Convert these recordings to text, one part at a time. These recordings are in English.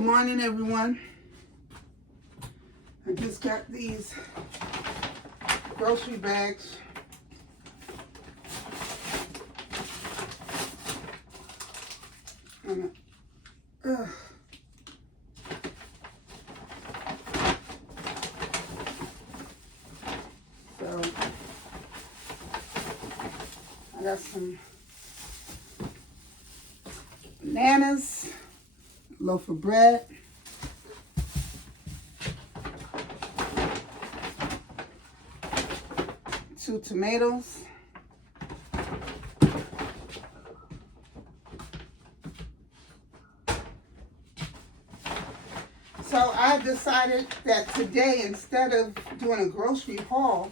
Good morning, everyone. I just got these grocery bags. So I got some bananas, a loaf of bread, two tomatoes, so I decided that today, instead of doing a grocery haul,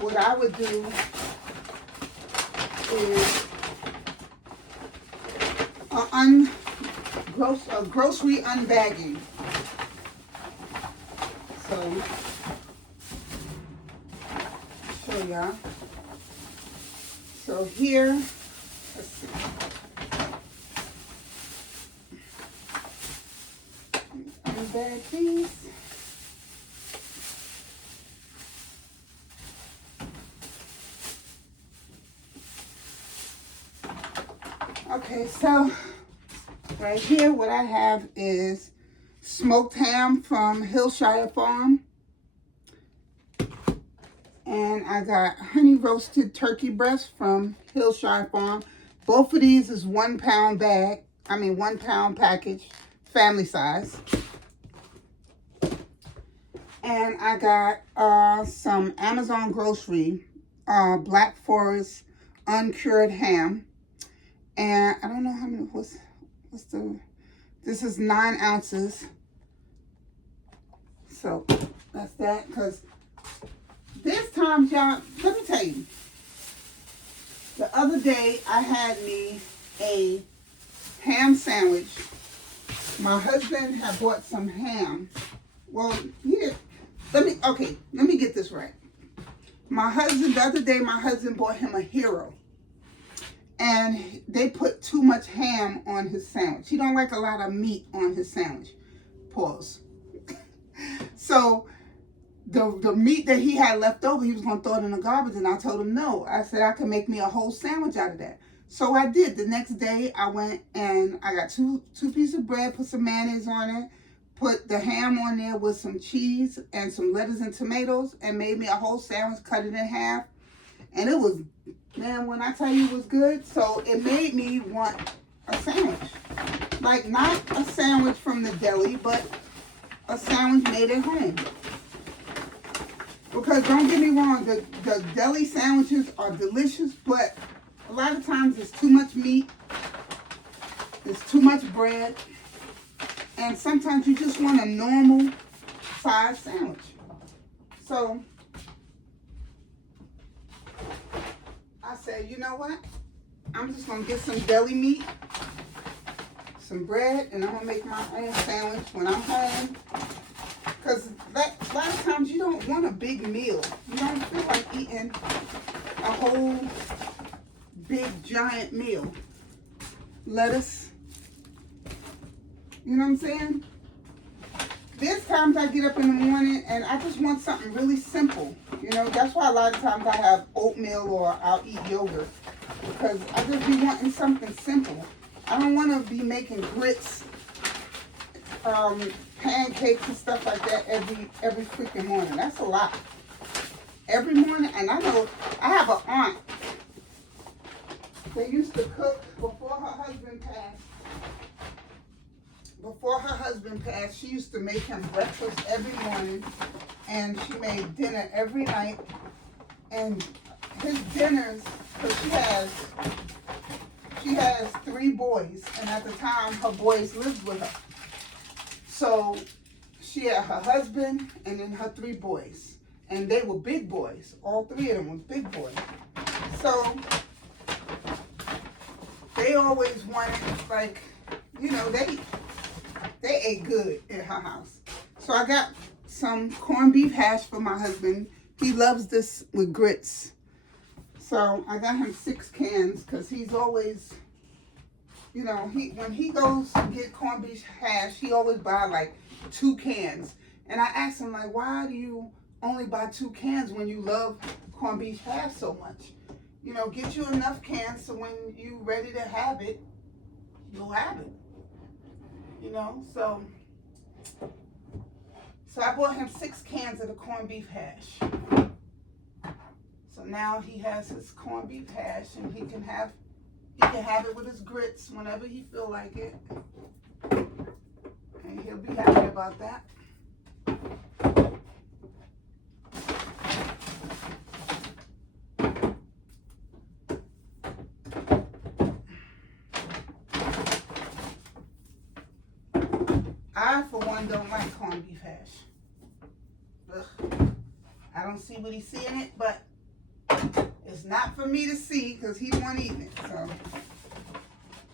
what I would do is a grocery unbagging. So, show y'all. So here, let's see. Unbag these. Okay, so right here, what I have is smoked ham from Hillshire Farm. And I got honey roasted turkey breast from Hillshire Farm. Both of these is 1 pound bag. 1 pound package, family size. And I got some Amazon grocery, Black Forest uncured ham. And I don't know how many, this is 9 ounces. So that's that, because this time, y'all, let me tell you, the other day I had me a ham sandwich. My husband had bought some ham. Well, let me get this right. The other day, my husband bought him a Hero. And they put too much ham on his sandwich. He don't like a lot of meat on his sandwich. Pause. So the meat that he had left over, he was going to throw it in the garbage, and I told him no. I said I could make me a whole sandwich out of that. So I did. The next day, I went and I got two pieces of bread, put some mayonnaise on it, put the ham on there with some cheese and some lettuce and tomatoes, and made me a whole sandwich, cut it in half. And it was, man, when I tell you it was good, so it made me want a sandwich. Like, not a sandwich from the deli, but a sandwich made at home. Because don't get me wrong, the deli sandwiches are delicious, but a lot of times it's too much meat, it's too much bread, and sometimes you just want a normal size sandwich. So I said, you know what? I'm just going to get some deli meat, some bread, and I'm going to make my own sandwich when I'm home. Because a lot of times you don't want a big meal. You don't feel like eating a whole big giant meal. Lettuce. You know what I'm saying? There's times I get up in the morning and I just want something really simple. You know, that's why a lot of times I have oatmeal or I'll eat yogurt. Because I just be wanting something simple. I don't want to be making grits, pancakes and stuff like that every freaking morning. That's a lot. Every morning, and I know I have an aunt. They used to cook before her husband passed. Before her husband passed, she used to make him breakfast every morning, and she made dinner every night. And his dinners, because she has 3 boys, and at the time her boys lived with her. So she had her husband and then her 3 boys, and they were big boys. All 3 of them were big boys. So they always wanted, like, you know, they ate good at her house. So I got some corned beef hash for my husband. He loves this with grits. So I got him 6 cans because he's always you know, when he goes to get corned beef hash, he always buy like 2 cans. And I asked him, like, why do you only buy 2 cans when you love corned beef hash so much? You know, get you enough cans so when you ready to have it, you'll have it. You know, so I bought him 6 cans of the corned beef hash. So now he has his corned beef hash, and he can have it with his grits whenever he feel like it. And he'll be happy about that. I, for one, don't like corned beef hash. Ugh. I don't see what he's seeing it, but it's not for me to see because he won't eat it. So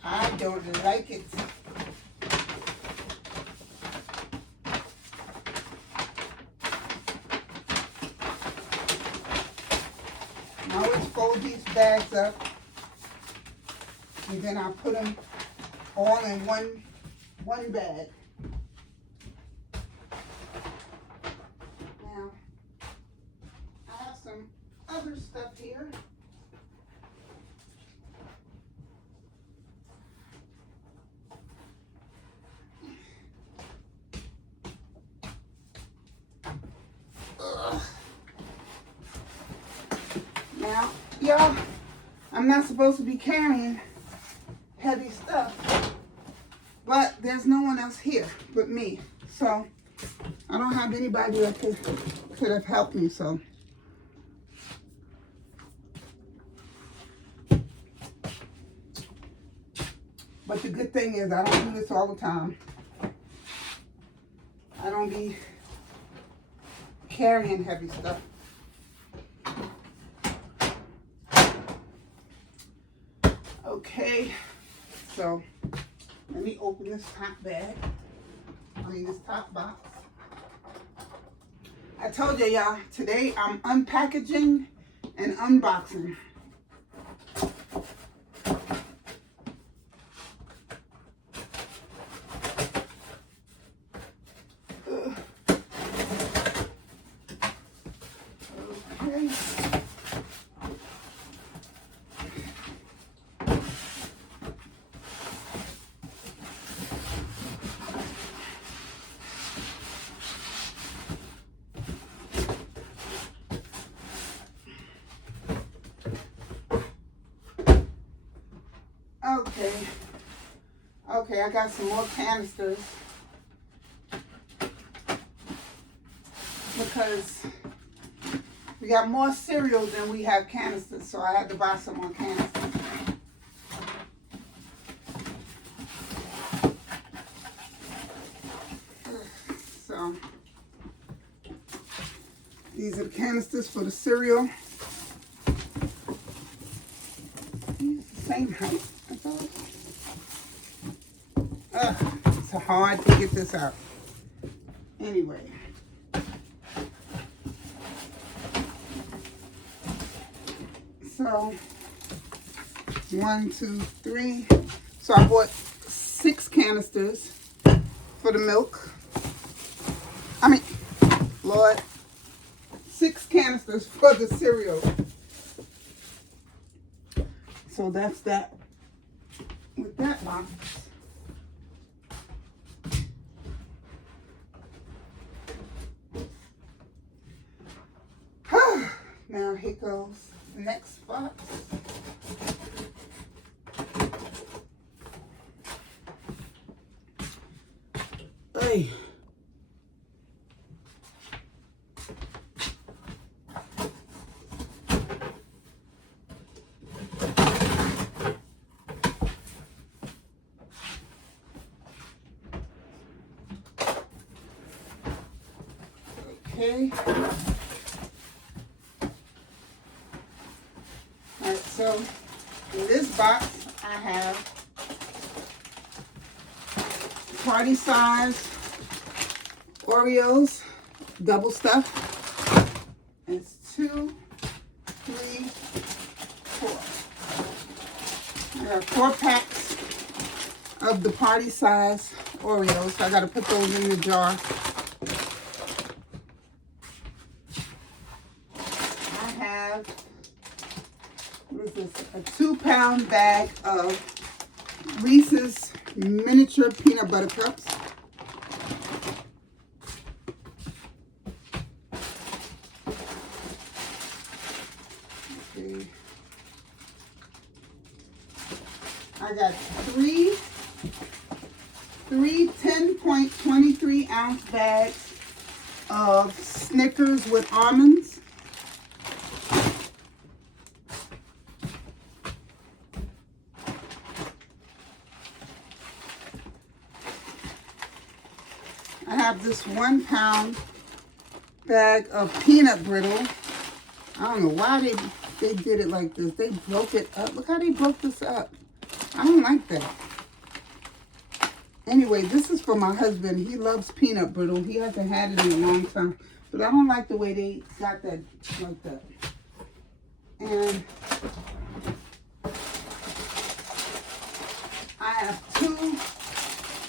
I don't like it. I always fold these bags up, and then I put them all in one bag. Now, I have some other stuff here. Now, y'all, I'm not supposed to be carrying heavy stuff, but there's no one else here but me. So I don't have anybody that could have helped me. So but the good thing is I don't do this all the time. I don't be carrying heavy stuff. Okay, so let me open this top bag. This top box. I told y'all, today I'm unpackaging and unboxing. Okay. Okay, I got some more canisters because we got more cereal than we have canisters, so I had to buy some more canisters. So these are the canisters for the cereal. These are the same height, I thought. It's hard to get this out. Anyway. So, 1, 2, 3. So I bought 6 canisters for the milk. Lord, 6 canisters for the cereal. So that's that with that box. Now here goes the next box. Hey. Okay. Alright, so in this box I have party size Oreos, double stuff. It's 2, 3, 4. I got 4 packs of the party size Oreos. I got to put those in the jar. I have, what is this? A 2-pound bag of Reese's miniature peanut butter cups. Okay. I got three 10.23 ounce bags of Snickers with almonds. I have this 1 pound bag of peanut brittle. I don't know why they did it like this. They broke it up. Look how they broke this up. I don't like that. Anyway, this is for my husband. He loves peanut brittle. He hasn't had it in a long time. But I don't like the way they got that like that. And I have 2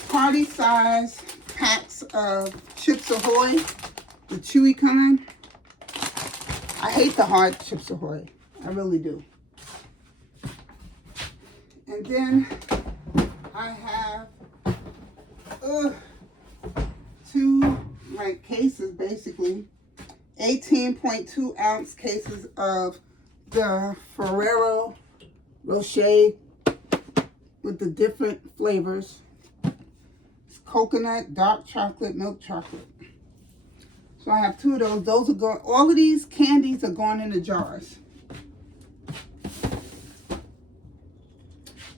party size packs of Chips Ahoy, the chewy kind. I hate the hard Chips Ahoy. I really do. And then I have 2 like cases, basically 18.2 ounce cases of the Ferrero Rocher with the different flavors. It's coconut, dark chocolate, milk chocolate. So I have 2 of those. Those are going. All of these candies are going in the jars.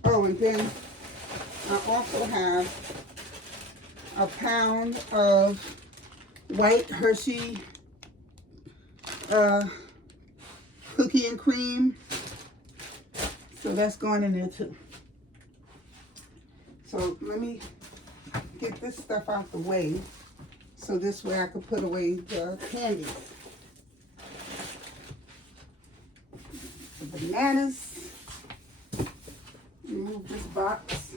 Oh, and then I also have a pound of white Hershey cookie and cream. So that's going in there too. So let me get this stuff out the way so this way I can put away the candies. The bananas. Remove this box.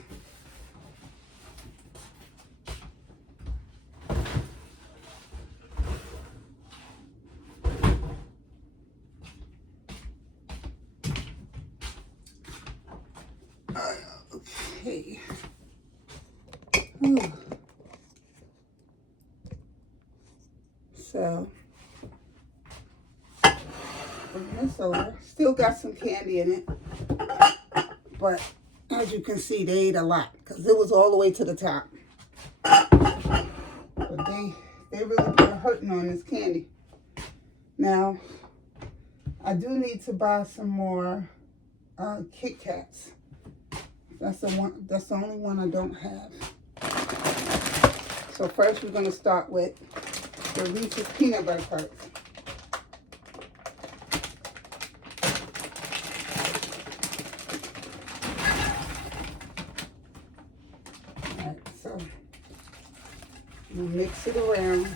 Okay. Whew. So, bring this over. Still got some candy in it, but as you can see, they ate a lot because it was all the way to the top. But they really put a hurting on this candy. Now, I do need to buy some more Kit Kats. That's the only one I don't have. So first we're going to start with the Reese's peanut butter cups. Alright, so we'll mix it around.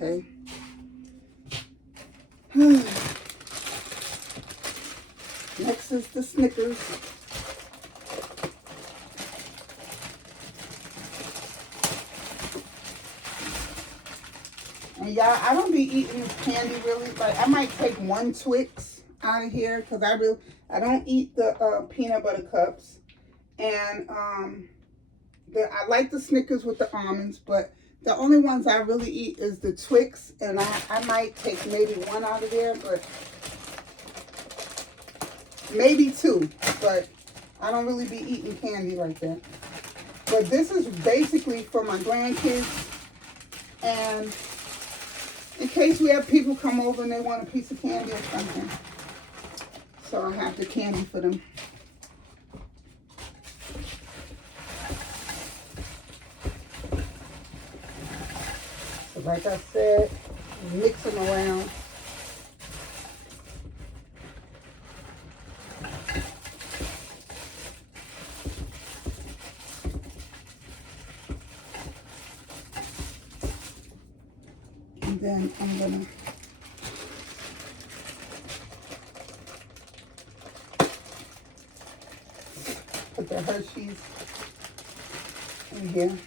Okay. Next is the Snickers. And y'all, I don't be eating this candy really. Like, I might take 1 Twix out of here because I don't eat the peanut butter cups. And I like the Snickers with the almonds, but the only ones I really eat is the Twix, and I might take maybe 1 out of there, but maybe 2, but I don't really be eating candy like that. But this is basically for my grandkids, and in case we have people come over and they want a piece of candy or something. So I have the candy for them. So like I said, mix them around. I'm gonna put the Hershey's in here.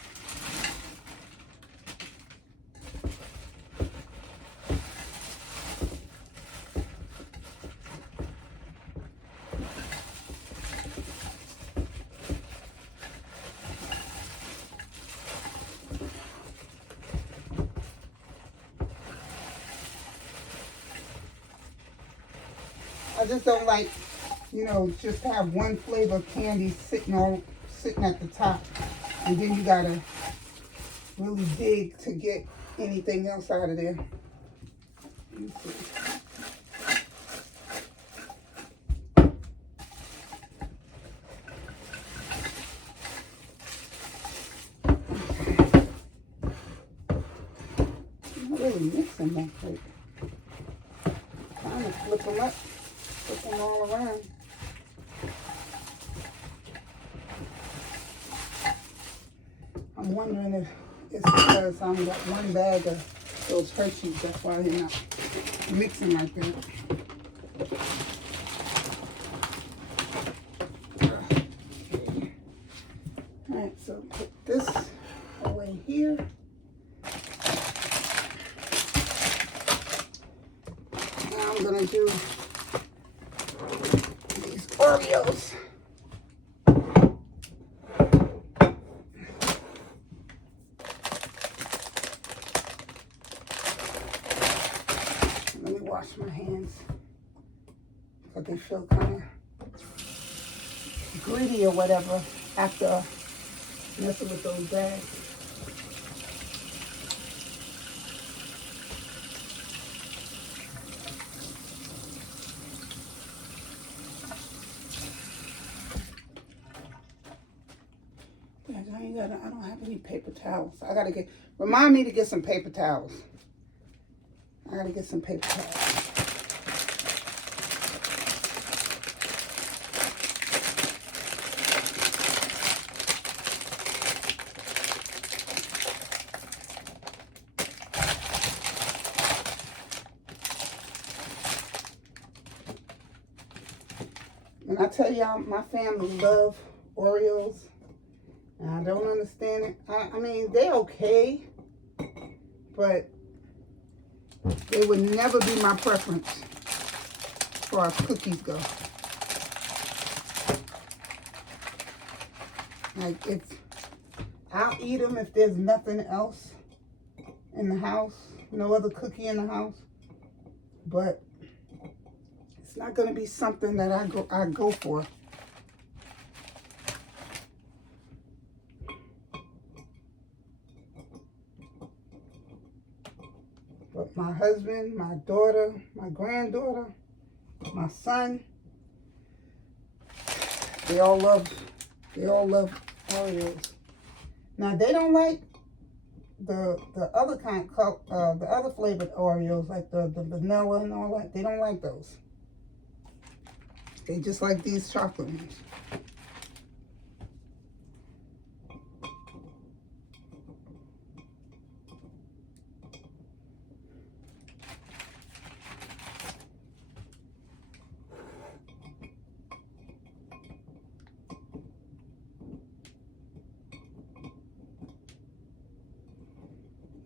I just don't like, you know, just have one flavor of candy sitting at the top, and then you gotta really dig to get anything else out of there. Let me see. I'm not really mixing that quick. Trying to flip them up. Put them all around. I'm wondering if it's because I only got one bag of those Hershey's. That's why they're not mixing like that. Okay. Alright, so put this away here. Now I'm going to do these Oreos. Let me wash my hands because they feel kind of gritty or whatever after messing with those bags. I don't have any paper towels. I gotta remind me to get some paper towels. I gotta get some paper towels. And I tell y'all, my family love Oreos. I don't understand it. I mean, they're okay, but they would never be my preference as far as cookies go. Like, I'll eat them if there's nothing else in the house, no other cookie in the house, but it's not going to be something that I go for. But my husband, my daughter, my granddaughter, my son, they all love Oreos. Now they don't like the other kind, the other flavored Oreos, like the vanilla and all that. They don't like those. They just like these chocolate ones.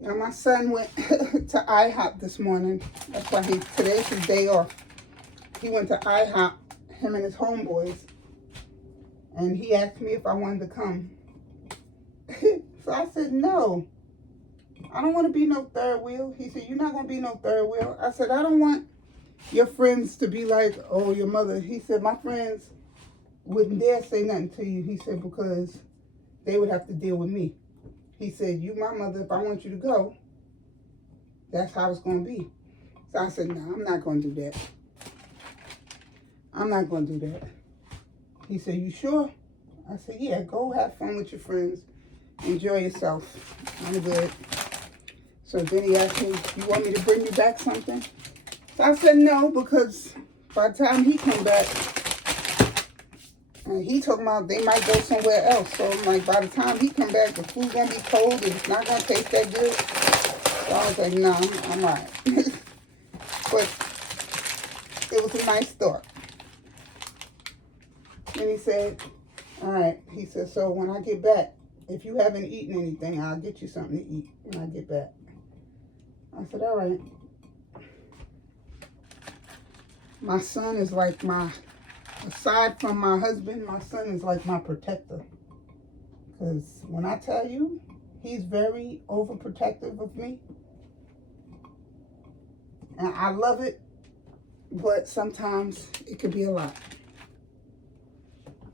Now my son went to IHOP this morning. That's why today's his day off. He went to IHOP, him and his homeboys, and he asked me if I wanted to come. So I said, no, I don't want to be no third wheel. He said, you're not going to be no third wheel. I said, I don't want your friends to be like, oh, your mother. He said, my friends wouldn't dare say nothing to you. He said, because they would have to deal with me. He said, you my mother, if I want you to go, that's how it's going to be. So I said, no, I'm not going to do that. I'm not going to do that. He said, you sure? I said, yeah, go have fun with your friends. Enjoy yourself. I'm good. So then he asked me, you want me to bring you back something? So I said, no, because by the time he come back, and he talking about they might go somewhere else. So I'm like, by the time he come back, the food's going to be cold and it's not going to taste that good. So I was like, no, I'm all right. But it was a nice thought. And he said, all right. He said, so when I get back, if you haven't eaten anything, I'll get you something to eat when I get back. I said, all right. My son is like aside from my husband, my son is like my protector. Because when I tell you, he's very overprotective of me. And I love it, but sometimes it could be a lot.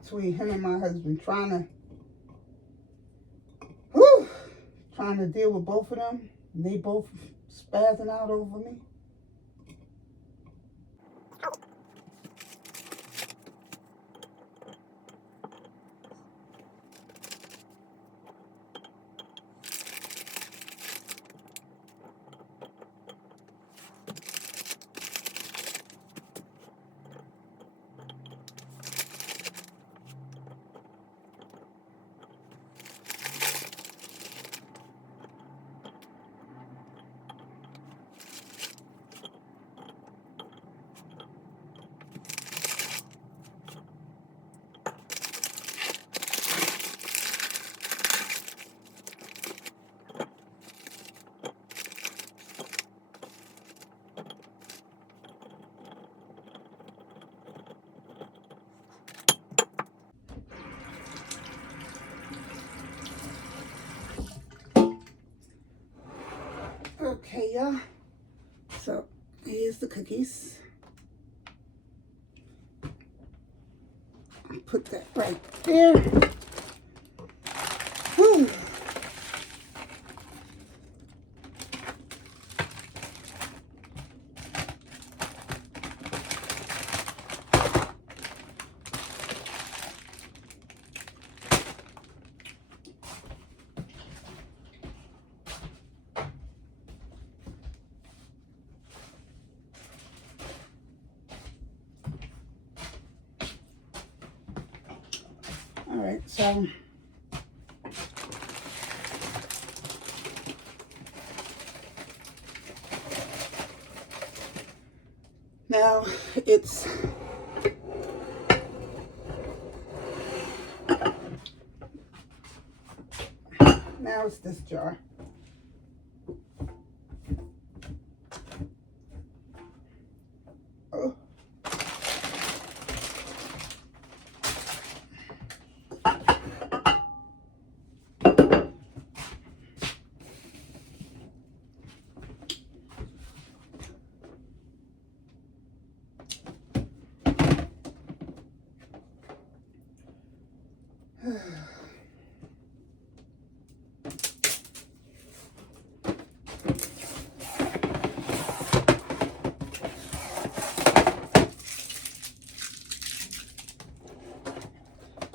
Between him and my husband, trying to deal with both of them. They both spazzing out over me. Okay, y'all. So here's the cookies. Put that right there. Whew. All right, so now it's this jar. Oh.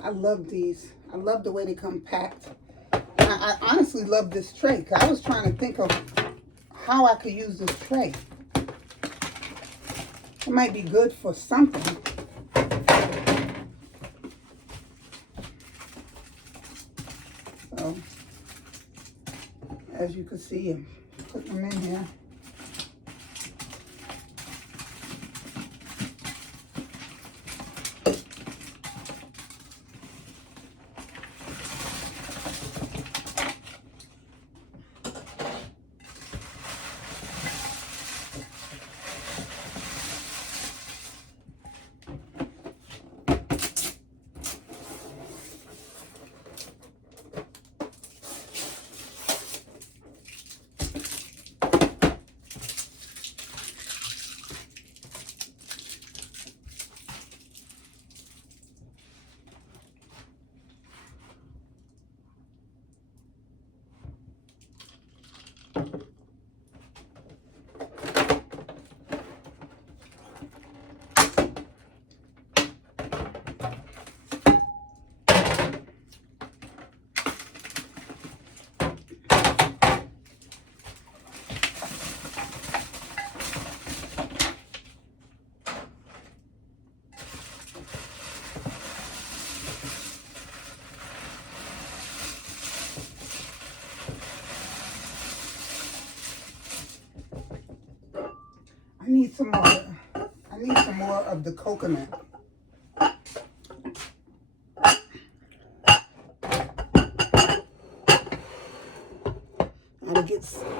I love these. I love the way they come packed. I honestly love this tray. 'Cause I was trying to think of how I could use this tray. It might be good for something. So, as you can see, I'm putting them in here. some more. I need some more of the coconut.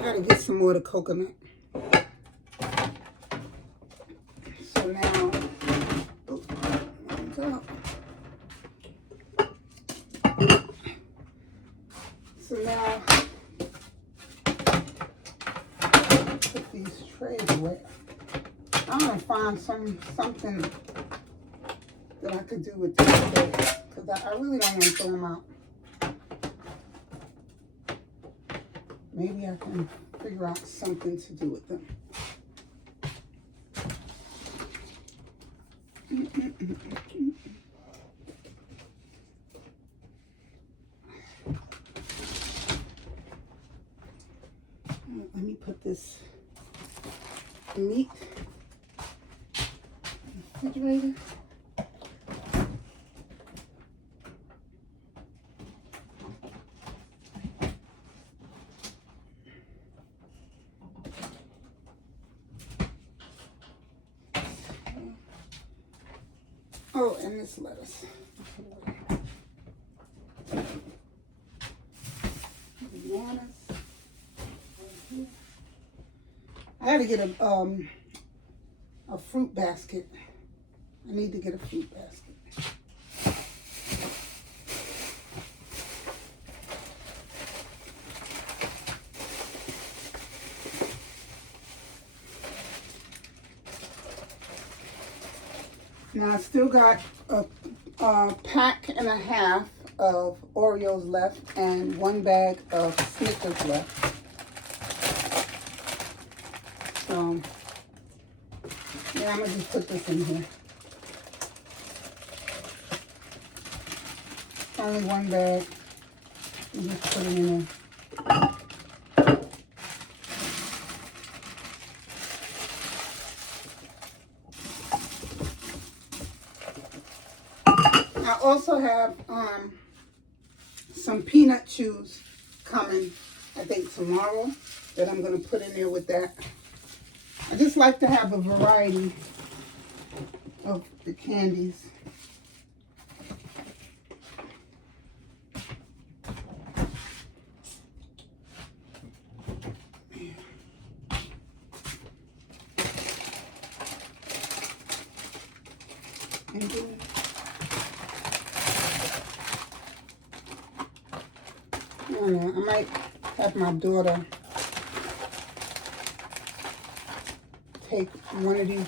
Gotta get some more of the coconut. So now, put these trays away. I'm gonna find something that I could do with these trays because I really don't want to throw them out. Maybe I can figure out something to do with them. Let me put this meat in the refrigerator. Oh, and this lettuce. Bananas. I had to get a fruit basket. I need to get a fruit basket. Now I still got a pack and a half of Oreos left and 1 bag of Snickers left. So yeah, I'm gonna just put this in here. Only 1 bag. You just put it in there. I also have some peanut chews coming, I think tomorrow, that I'm going to put in there with that. I just like to have a variety of the candies. And then I don't know, I might have my daughter take one of these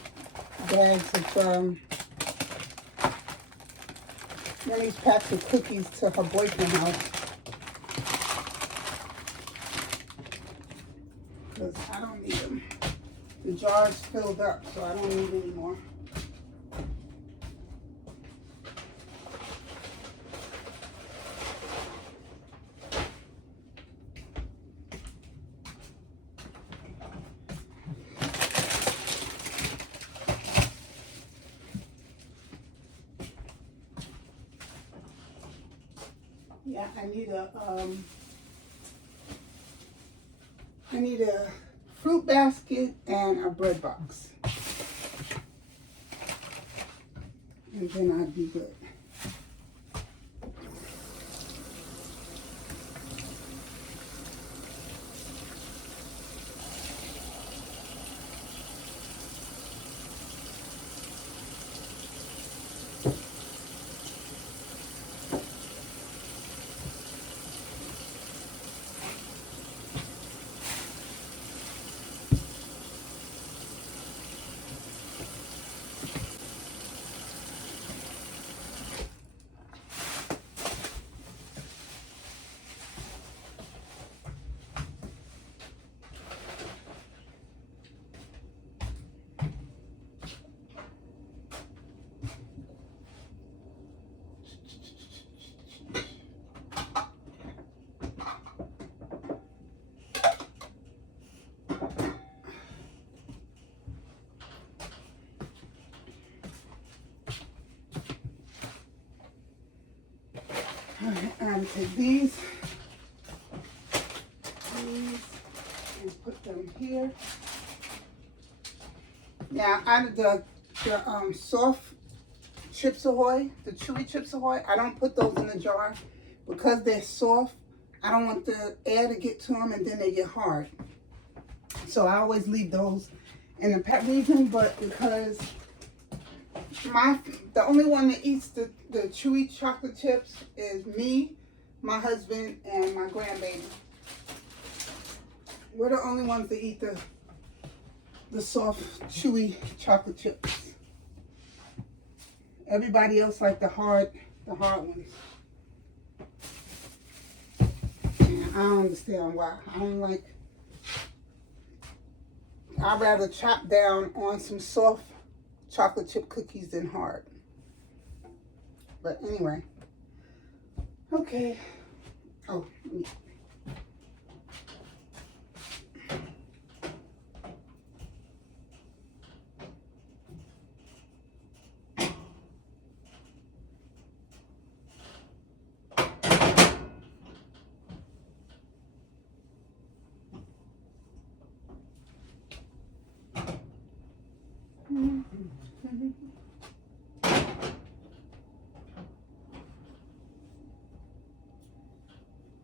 bags of, one of these packs of cookies to her boyfriend's house. Because I don't need them. The jar's filled up, so I don't need any more. Yeah, I need a fruit basket and a bread box. And then I'd be good. And take these and put them here. Now, out of the soft Chips Ahoy, the chewy Chips Ahoy, I don't put those in the jar because they're soft. I don't want the air to get to them and then they get hard. So I always leave those in the pet region, but because the only one that eats the chewy chocolate chips is me, my husband, and my grandbaby. We're the only ones that eat the soft, chewy chocolate chips. Everybody else like the hard ones. And I don't understand why. I don't like. I'd rather chop down on some soft chocolate chip cookies than hard. But anyway. Okay. Oh.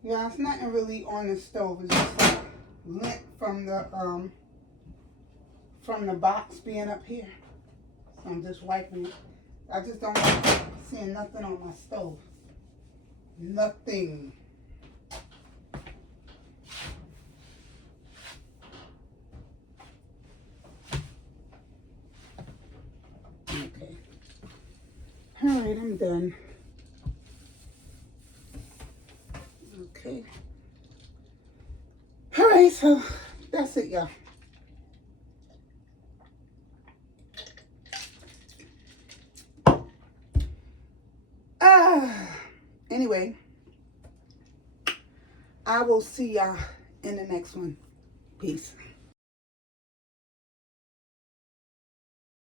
Yeah, it's nothing really on the stove. It's just like lint from the box being up here. So I'm just wiping it. I just don't like seeing nothing on my stove. Nothing. Okay. All right, I'm done. Okay. All right, so that's it, y'all. Anyway, I will see y'all in the next one. Peace.